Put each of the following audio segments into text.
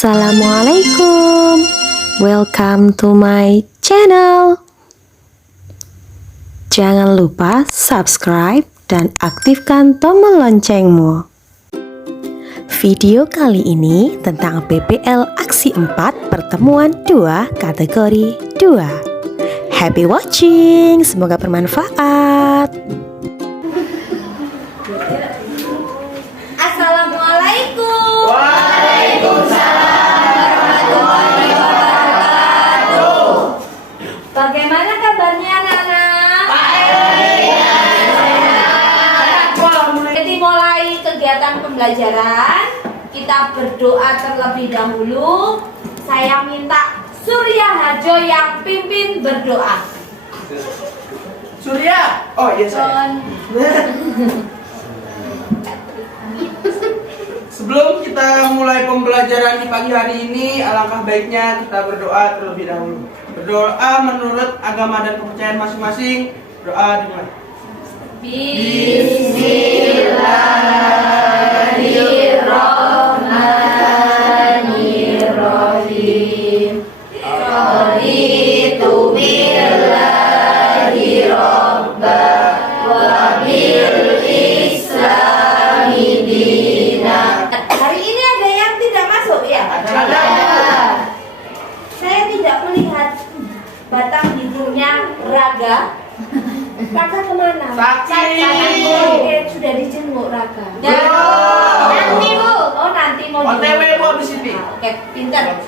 Assalamualaikum. Welcome to my channel. Jangan lupa subscribe dan aktifkan tombol loncengmu. Video kali ini tentang PPL Aksi 4 Pertemuan 2 Kategori 2. Happy watching, semoga bermanfaat. Assalamualaikum. Waalaikumsalam warahmatullahi wabarakatuh. Bagaimana kabarnya anak-anak? Jadi mulai kegiatan pembelajaran, kita berdoa terlebih dahulu. Saya minta Surya Harjo yang pimpin berdoa. Surya. Oh iya saya. Sebelum kita mulai pembelajaran di pagi hari ini, alangkah baiknya kita berdoa terlebih dahulu. Berdoa menurut agama dan kepercayaan masing-masing. Doa dimulai. Bismillahirrahmanirrahim. Raditu billahi robba wa bil islami dina. Hari ini ada yang tidak masuk ya? Ada. Saya tidak melihat batang hidungnya Raga. Raga kemana? Sakit. Oke, sudah dijenguk Raga. Nanti Bu. Oh nanti mau OTW Bu habis ini. Oke, pintar.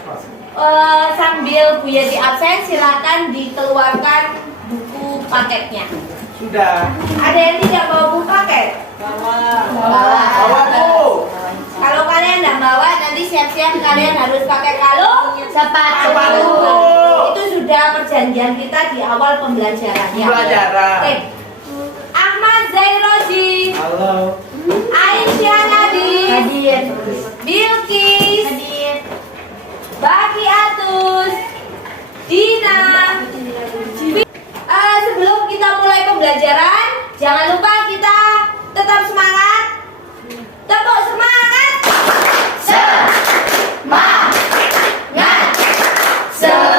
Sambil Bu Yeti absen, silakan dikeluarkan buku paketnya. Sudah. Ada yang tidak bawa buku paket? Bawa. Bawa Bu. Kalau kalian tidak bawa, nanti siap-siap kalian harus pakai kalung, sepatu. Itu sudah perjanjian kita di awal pembelajaran ya. Pembelajaran. Oke. Ahmad Zairoji, Halo. Aisyah Nadir, Hadir. Bilkis, Hadir. Baki Atus, Dina. Sebelum kita mulai pembelajaran, jangan lupa kita tetap semangat. Tepuk semangat. Semangat. Semangat.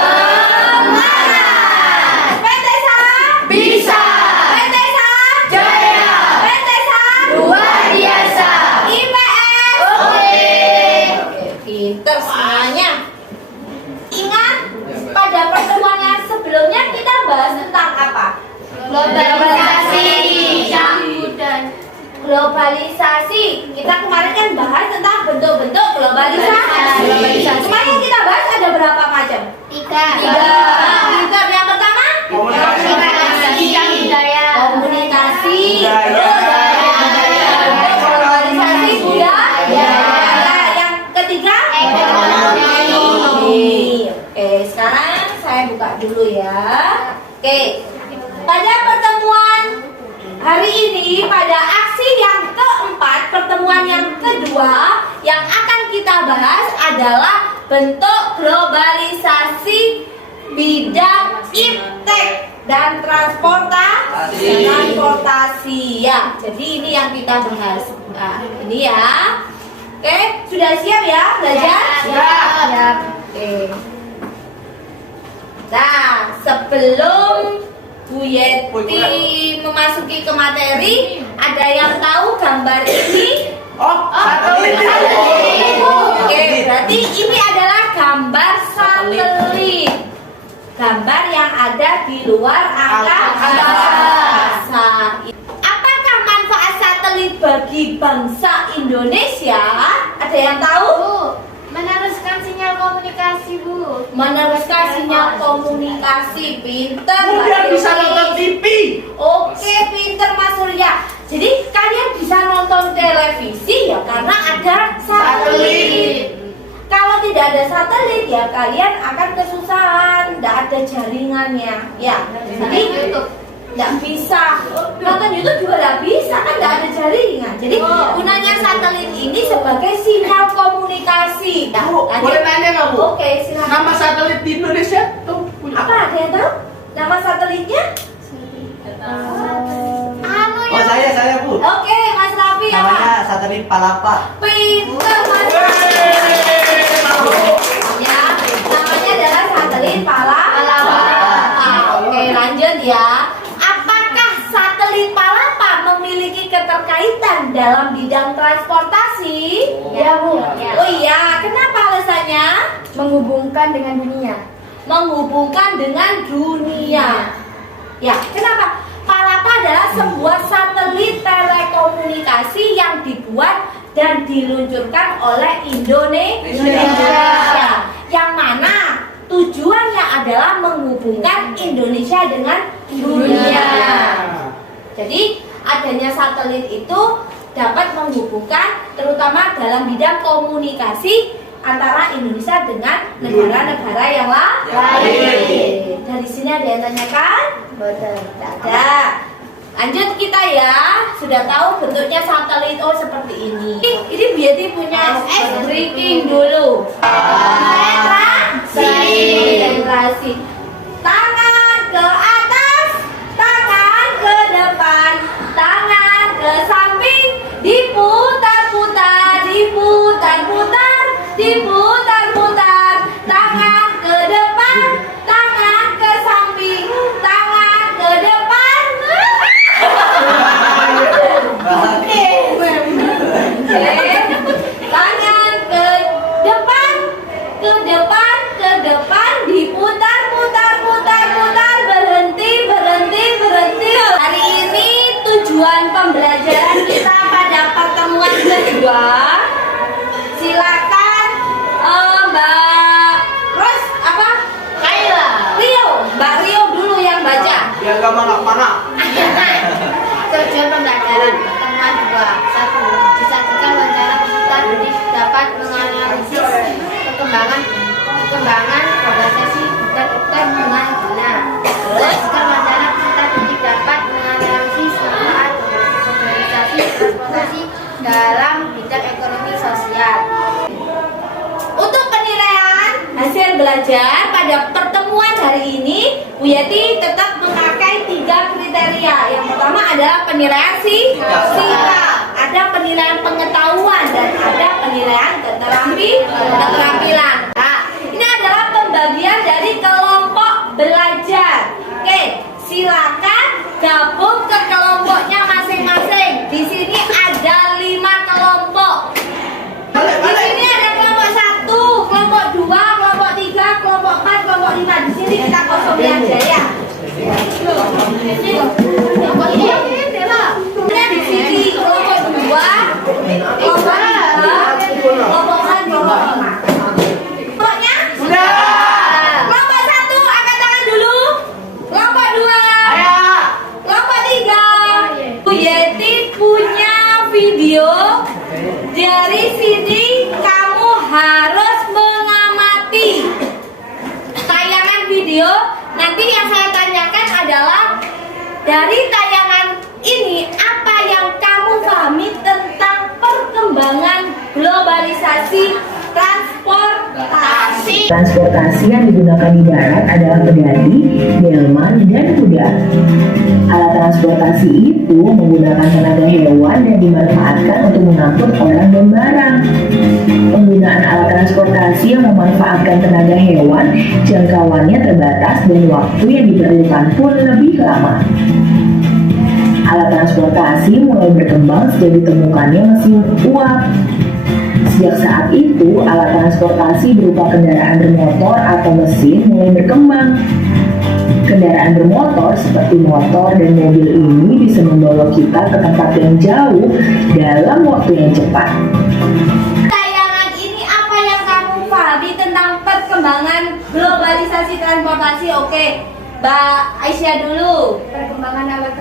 PT Saham Bisa. PT Saham Jaya. PT Saham Luar biasa. IPS. Oke. Pinter semuanya. Ingat, pada pertemuan yang sebelumnya kita bahas tentang apa? Globalisasi. Sambutan. Globalisasi. Kita kemarin kan bahas tentang bentuk-bentuk globalisasi. Globalisasi. Kemarin kita bahas ada berapa macam? Tiga. Pinter. Yang pertama Komunikasi dan budaya. komunikasi. Budaya. Globalisasi budaya. Yang ketiga ekonomi. Oke, sekarang saya buka dulu ya. Oke, pada pertemuan hari ini, pada aksi yang keempat, pertemuan yang kedua, yang akan kita bahas adalah bentuk globalisasi bidang iptek dan transportasi ya. Jadi ini yang kita bahas. Nah, ini ya. Oke, sudah siap ya belajar? Siap. Oke. Nah, sebelum Bu Yeti memasuki ke materi, ada yang tahu gambar ini? Oh, satelit. Oke, berarti ini adalah gambar satelit. Gambar yang ada di luar angkasa. Apakah manfaat satelit bagi bangsa Indonesia? Ada yang tahu? Meneruskan sinyal komunikasi, Bu. Meneruskan sinyal komunikasi. Pinter Mbak Kemudian bisa Dewi. nonton TV. Oke, pinter Mas Surya. Jadi kalian bisa nonton televisi ya karena ada satelit. Kalau tidak ada satelit ya kalian akan kesusahan, tidak ada jaringannya. Ya, jadi tidak bisa nonton YouTube juga tidak bisa kan tidak ada jaringan. Jadi gunanya satelit ini sebagai sinyal komunikasi. Nah, Bu, lanjut. boleh nanya nggak Bu? Oke, silakan. Nama satelit di Indonesia tuh punya Apa ada yang tahu? Nama satelitnya? Oh saya Bu. Oke, Mas Raffi apa? Namanya satelit Palapa. Pinter Mas Wey, Raffi. bravo. Menghubungkan dengan dunia. Menghubungkan dengan dunia. Ya, kenapa? Palapa adalah sebuah satelit telekomunikasi yang dibuat dan diluncurkan oleh Indonesia. Yang mana tujuannya adalah menghubungkan Indonesia dengan dunia. Jadi adanya satelit itu dapat menghubungkan terutama dalam bidang komunikasi antara Indonesia dengan negara-negara yang lain. Dari sini ada yang tanyakan? Betul. Tidak ada. Lanjut kita ya. Sudah tahu bentuknya satelit, oh seperti ini. Ini Biati punya breaking dulu. Konsentrasi. Tangan ke atas, tangan ke depan, tangan ke samping, diputar-putar, diputar-putar, diputar-putar, tangan ke depan, tangan ke samping, tangan ke depan. Oke. Tangan ke depan, ke depan, ke depan, diputar-putar-putar-putar, berhenti, berhenti, berhenti. Hari ini tujuan pembelajaran kita pada pertemuan kedua. Silakan Mbak Ros apa? Kaila. Rio, Mbak Rio dulu yang baca. Biar gak mana-mana. Tujuan pembelajaran pertemuan 2. 1. Disajikan wawancara peserta didik dapat menganalisis perkembangan organisasi bukan dengan benar. Disajikan wawancara peserta didik dapat menganalisis manfaat organisasi transportasi dalam bidang ekonomi sosial. Untuk penilaian hasil belajar pada pertemuan hari ini, Bu Yati tetap memakai 3 kriteria. Yang pertama adalah penilaian sikap, ada penilaian pengetahuan, dan ada penilaian keterampilan. Nah, ini adalah pembagian dari kelompok belajar. Oke, silakan gabung ke kelompoknya masing-masing. Di sini ada 5 kelompok. Di sini ada kelompok 1, kelompok 2, kelompok 3, kelompok 4, kelompok 5. Di sini kita kosongin aja ya. Kelompok ini di sini kelompok 2, kelompok 3, kelompok 4, kelompok 5. Kelompoknya? Sudah. Kelompok 1 angkat tangan dulu. Kelompok 2. Kelompok 3. Bu Yeti punya video. Dari sini kamu harus mengamati tayangan video. Nanti yang saya tanyakan adalah dari tayangan ini apa yang kamu pahami tentang perkembangan globalisasi transportasi. Transportasi yang digunakan di darat adalah pedati, delman, dan kuda. Alat transportasi itu menggunakan tenaga hewan dan dimanfaatkan untuk mengangkut orang dan barang. Penggunaan alat transportasi yang memanfaatkan tenaga hewan, jangkauannya terbatas dan waktu yang diperlukan pun lebih lama. Alat transportasi mulai berkembang sejak ditemukannya mesin uap. Sejak saat itu, alat transportasi berupa kendaraan bermotor atau mesin mulai berkembang. Kendaraan bermotor seperti motor dan mobil ini bisa membawa kita ke tempat yang jauh dalam waktu yang cepat. Tayangan ini apa yang kamu pahami tentang perkembangan globalisasi transportasi? Oke, Mbak Aisyah dulu. Perkembangan alat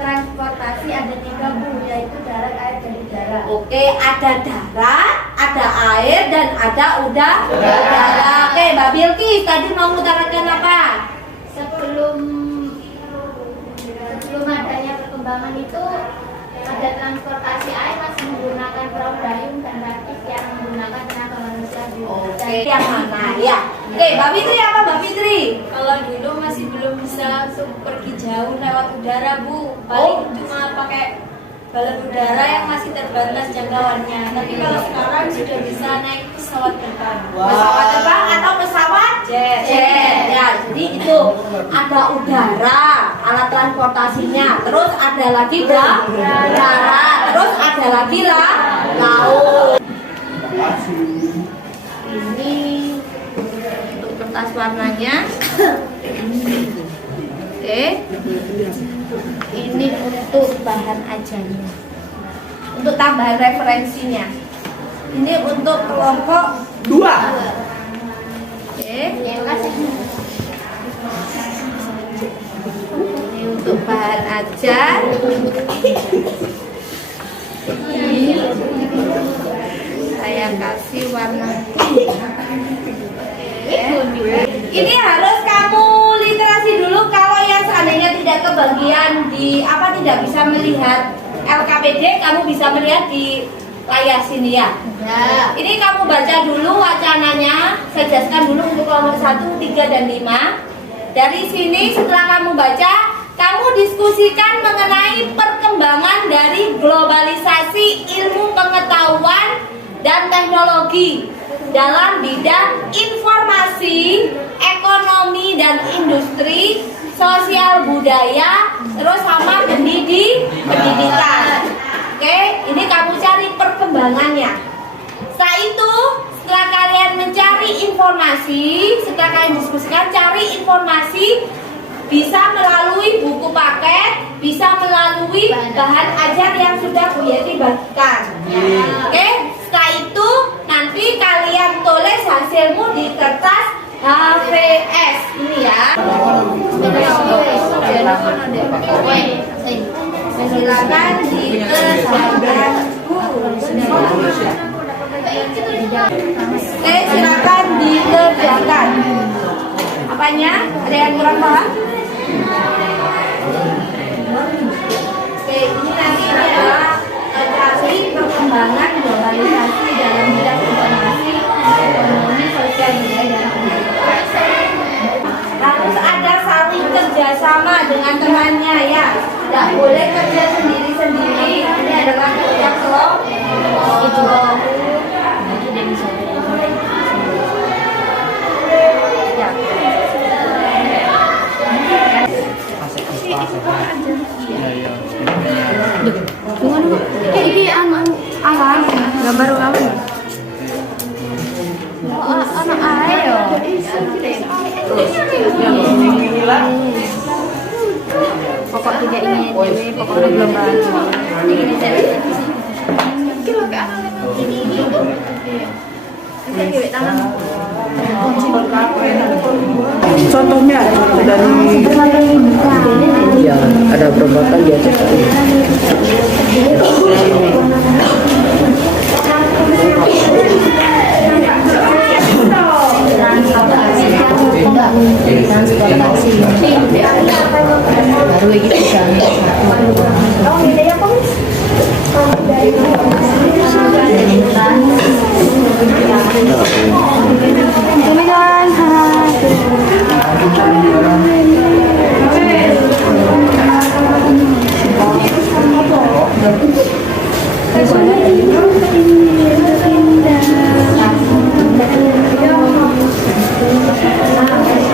transportasi ada 3, Bu, yaitu darat, air, dan udara. Oke, ada darat, ada air, dan ada udara. Oke, Mbak Bilkis tadi mau mengutarakan apa? Sebelum adanya perkembangan itu ada transportasi air masih menggunakan perahu dayung dan rakit yang menggunakan tenaga manusia juga. Oke, yang mana ya? Oke, Mbak Fitri apa Mbak Fitri? Kalau dulu masih belum bisa pergi jauh lewat udara, Bu. Paling cuma pakai balon udara yang masih terbatas jangkauannya. Tapi kalau sekarang sudah bisa naik pesawat terbang. Pesawat terbang atau pesawat jet. Ya, jadi itu ada udara, alat transportasinya. Terus ada lagi darat. Terus ada lagi laut. Ini kertas warnanya. Oke. Ini untuk bahan ajarnya. Untuk tambahan referensinya. Ini untuk kelompok 2. Oke. Ini untuk bahan ajar. Ini saya kasih warna kuning. Ini harus kamu literasi dulu. Kalau yang seandainya tidak kebagian tidak bisa melihat LKPD, kamu bisa melihat di layar sini ya. Ini kamu baca dulu wacananya. Saya jelaskan dulu untuk kelompok 1, 3, dan 5. Dari sini setelah kamu baca, kamu diskusikan mengenai perkembangan dari globalisasi ilmu pengetahuan dan teknologi dalam bidang informasi, ekonomi dan industri, sosial budaya, terus sama pendidikan. Oke, ini kamu cari perkembangannya. Setelah itu, setelah kalian mencari informasi, setelah kalian diskusikan, cari informasi bisa melalui buku paket, bisa melalui bahan ajar yang sudah Bu Yeti bagikan. Oke, setelah itu nanti kalian tulis hasilmu di kertas HVS ini ya. Silakan dikerjakan. Silakan dikerjakan. Apanya? Ada yang kurang paham? Ini nanti adalah cari perkembangan globalisasi dalam bidang informasi, ekonomi, sosial budaya dan pendidikan. Harus ada saling kerjasama dengan temannya ya. Tidak boleh kerja sendiri-sendiri. Ini adalah kerja kelompok. Gambar ulang. Anak ayo. Pokok tidak ingin pokoknya belum bahagia. Contohnya dari Ya, ada perombakan biasa. Transportasi baru ini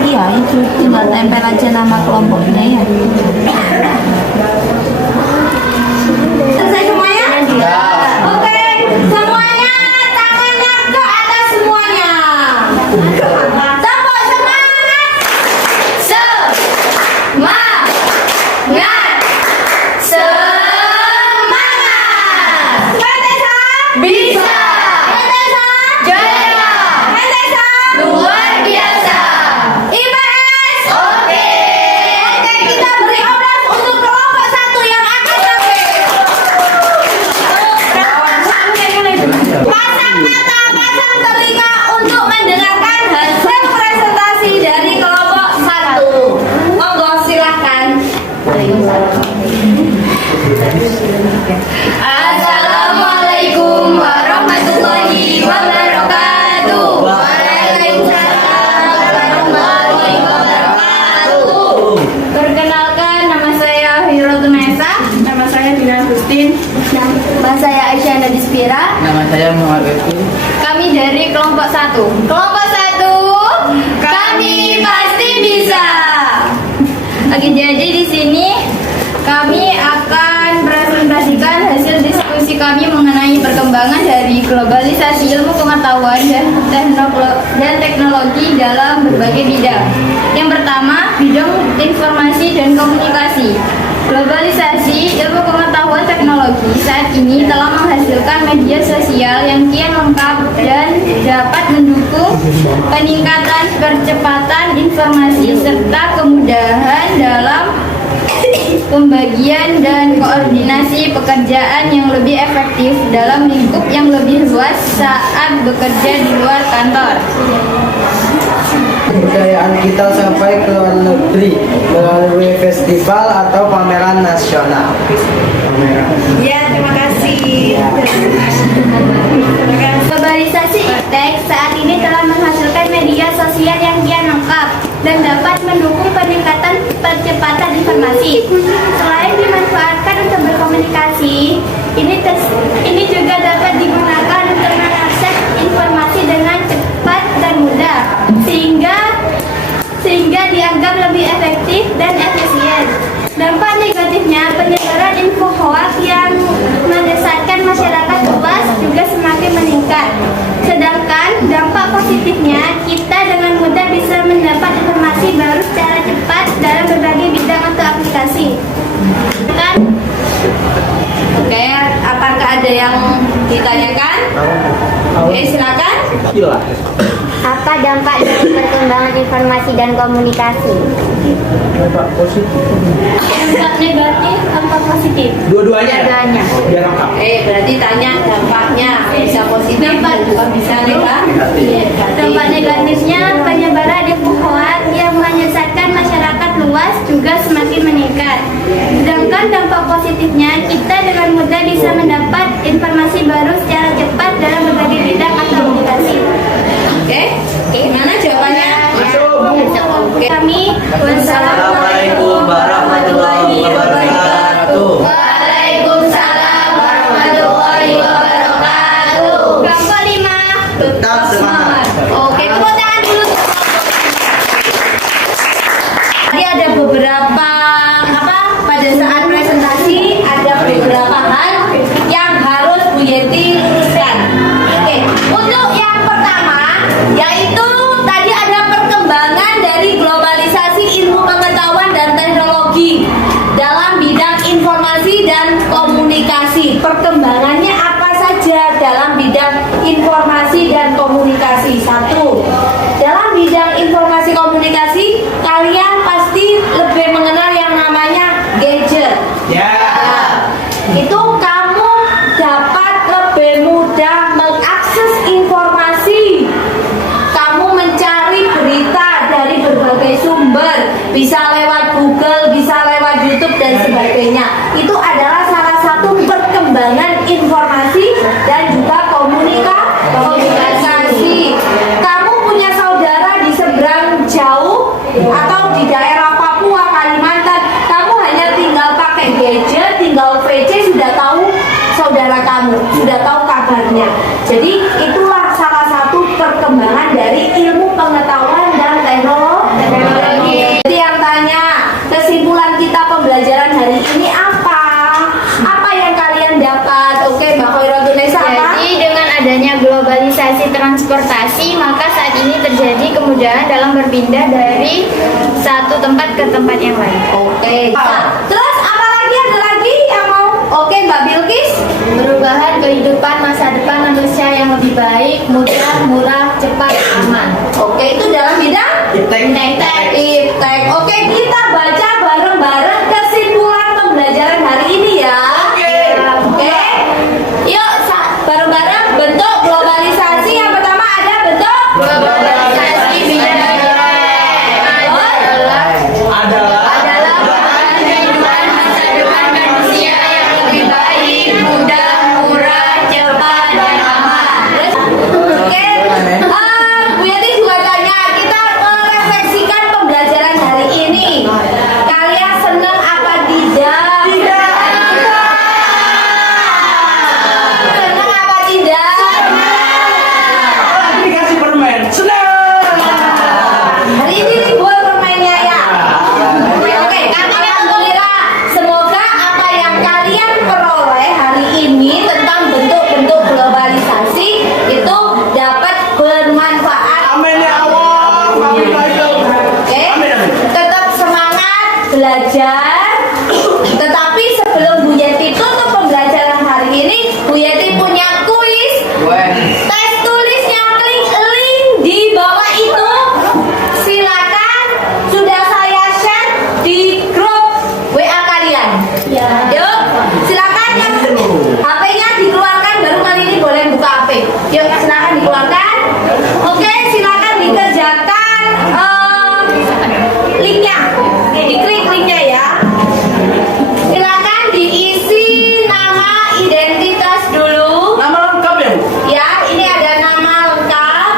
Iya, itu tinggal tempel aja nama kelompoknya ya. Selesai semuanya? Oke, semuanya tangannya ke atas semuanya. Tepuk semangat. Semangat. Semangat. Hetesa bisa. Hetesa jaya. Hetesa luar biasa. IPS oke. Oke, kita beri obras untuk kelompok 1 yang akan sampai. Pasang mata, pasang telinga untuk mendengarkan hasil presentasi dari kelompok 1. Monggo silahkan. Assalamualaikum warahmatullahi wabarakatuh. Waalaikumsalam warahmatullahi wabarakatuh. Perkenalkan, nama saya Hirotunesa. Nama saya Dina Agustin. Nama saya Aisyah Nadispira. Nama saya Muhammad Bekir. Kami dari kelompok 1. Kelompok 1, kami pasti bisa. Oke, jadi di sini kami akan presentasikan hasil diskusi kami mengenai perkembangan dari globalisasi ilmu pengetahuan dan dan teknologi dalam berbagai bidang. Yang pertama, bidang informasi dan komunikasi. Globalisasi ilmu pengetahuan teknologi saat ini telah menghasilkan media sosial yang kian lengkap dan dapat mendukung peningkatan percepatan informasi serta kemudahan dalam pembagian dan koordinasi pekerjaan yang lebih efektif dalam lingkup yang lebih luas saat bekerja di luar kantor. Kebudayaan kita sampai ke luar negeri melalui festival atau pameran nasional. Ya, terima kasih. Globalisasi iptek saat ini telah menghasilkan media sosial yang kian lengkap dan dapat mendukung peningkatan percepatan informasi. Selain dimanfaatkan untuk berkomunikasi, ini juga dapat digunakan untuk mengakses informasi dengan cepat dan mudah, sehingga dianggap lebih efektif dan efisien. Dampak negatifnya, penyebaran info hoax yang menyesatkan masyarakat luas juga semakin meningkat. Sedangkan dampak positifnya, kita dengan mudah bisa mendapat informasi baru secara cepat dalam berbagai bidang atau aplikasi. Oke, apakah ada yang ditanyakan? Oke, silakan. Apa dampak dari perkembangan informasi dan komunikasi? Dampak positif. Dampak negatif, dampak positif. Dua-duanya. Dua-duanya. Biar lengkap. Berarti tanya dampaknya bisa positif, bisa negatif. Dampak negatifnya, penyebaran info hoax yang menyesatkan masyarakat luas juga semakin meningkat. Sedangkan dampak positifnya, kita dengan mudah bisa mendapat informasi baru secara cepat dalam berbagai bidang atau aplikasi. Oke, gimana jawabannya? Oke. Kami wassalamualaikum warahmatullahi wabarakatuh. Waalaikumsalam warahmatullahi wabarakatuh. Kelompok 5 Tetap semangat. Oke, tepuk tangan dulu. Tadi ada beberapa pada saat presentasi ada beberapa hal yang harus Bu Yeti luruskan. Oke, untuk yang pertama yaitu tadi ada perkembangan dari globalisasi ilmu pengetahuan dan teknologi dalam bidang informasi dan komunikasi. Perkembangannya apa saja dalam bidang informasi dan komunikasi? Satu, dalam bidang informasi komunikasi kalian pasti lebih mengenal yang namanya gadget. Ya. Itu kamu dapat lebih mudah mengakses informasi. Kamu mencari berita dari berbagai sumber, bisa lewat Google, bisa lewat YouTube dan sebagainya. Itu adalah salah satu perkembangan informasi dan juga komunikasi. Kamu punya saudara di seberang jauh atau di daerah Papua, Kalimantan, kamu hanya tinggal pakai gadget, tinggal VC sudah tahu saudara kamu, sudah tahu kabarnya. Jadi itulah salah satu perkembangan dari ilmu pengetahuan dan teknologi. Jadi yang tanya, kesimpulan kita pembelajaran hari ini apa? Apa yang kalian dapat? Oke, Mbak Khairatun Nisa, apa? Jadi dengan adanya globalisasi transportasi, maka saat ini terjadi kemudahan dalam berpindah dari satu tempat ke tempat yang lain. Oke. Terus apa lagi? Ada lagi yang mau? Oke, Mbak Bilkis. Perubahan kehidupan masa depan manusia yang lebih baik, mudah, murah, cepat, aman. Oke, itu dalam bidang iptek. Oke, kita baca bareng-bareng kesimpulan pembelajaran hari ini ya. Oke. Yuk, bareng-bareng bentuk globalisasi. Yang pertama ada bentuk Globalisasi bidang adalah perubahan kehidupan masa depan manusia yang lebih baik, mudah, murah, cepat, dan aman. Oke. Bu Yati juga tanya, kita merefleksikan pembelajaran belajar. Tetapi sebelum Bu Yeti tutup pembelajaran hari ini, Bu Yeti punya kuis. Tes tulisnya klik link di bawah itu. Silakan, sudah saya share di grup WA kalian. Ya. Yuk, silakan yang HP-nya dikeluarkan, baru kali ini boleh buka HP. Yuk, silakan dikeluarkan. Oke, silakan dikerjakan linknya. Diklik linknya ya. Silakan diisi nama identitas dulu. Nama lengkap ya, Bu? Ya, ini ada nama lengkap,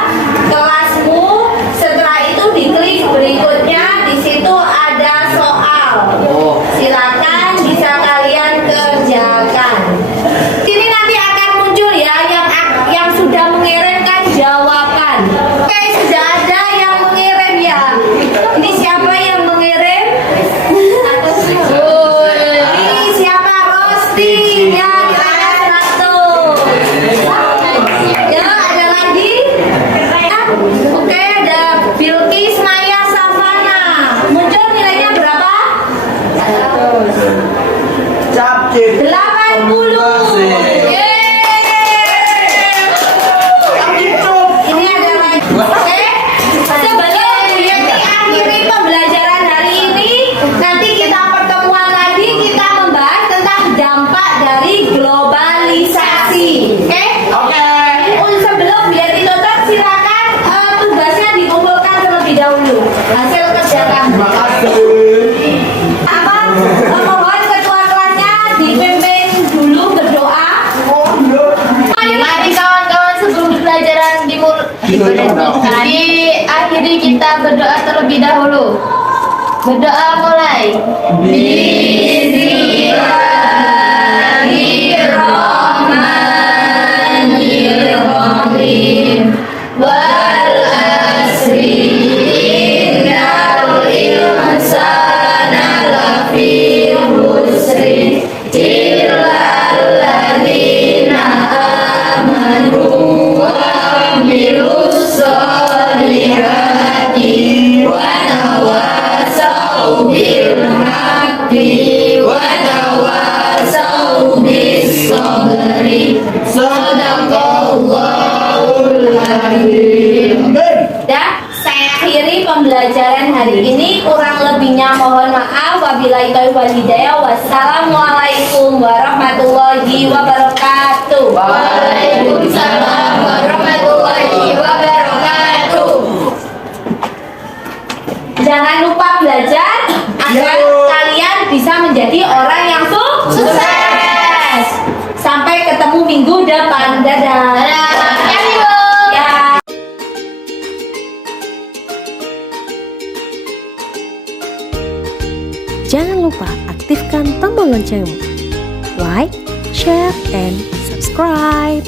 kelasmu. Setelah itu diklik berikutnya. Di situ ada soal. Silakan bisa kalian kerjakan. Sini nanti akan muncul ya yang sudah mengirimkan jawaban. Oke, sudah ada yang mengirim ya. Ini siapa yang mengirim? Ini siapa? Rosti. Ya, kita ada 100. Ya, ada lagi? Oke, ada Bilkis Maya Savana. Muncul nilainya berapa? Cap, Cip. 80. Ini ada lagi. Oke. Sebelum Bu Yeti akhiri pembelajaran hari ini, nanti kita pertemuan lagi, kita membahas tentang dampak dari globalisasi. Oke? Sebelum Bu Yeti tutup, silakan tugasnya dikumpulkan terlebih dahulu. Hasil kerjakan. Terima kasih. Mohon ketua kelasnya dipimpin dulu berdoa. Mari kawan-kawan sebelum pembelajaran diakhiri kita berdoa terlebih dahulu. Berdoa mulai. Bismillahirrahmanirrahim. Wal asri innal insana lafi khusri illal ladzina amanu wa amilus solihati wa tawassaw bil haqqi wa tawassaw bis sabri. Sadaqallahul azim. Dan saya akhiri pembelajaran hari ini. Kurang lebihnya mohon maaf. Wabillahi taufiq wal hidayah. Wassalamualaikum warahmatullahi wabarakatuh. Waalaikumsalam warahmatullahi wabarakatuh. Jangan lupa belajar agar kalian bisa menjadi orang yang sukses. Sampai ketemu minggu depan. Dadah. Ya. Jangan lupa aktifkan tombol loncengmu. Like, share, and subscribe.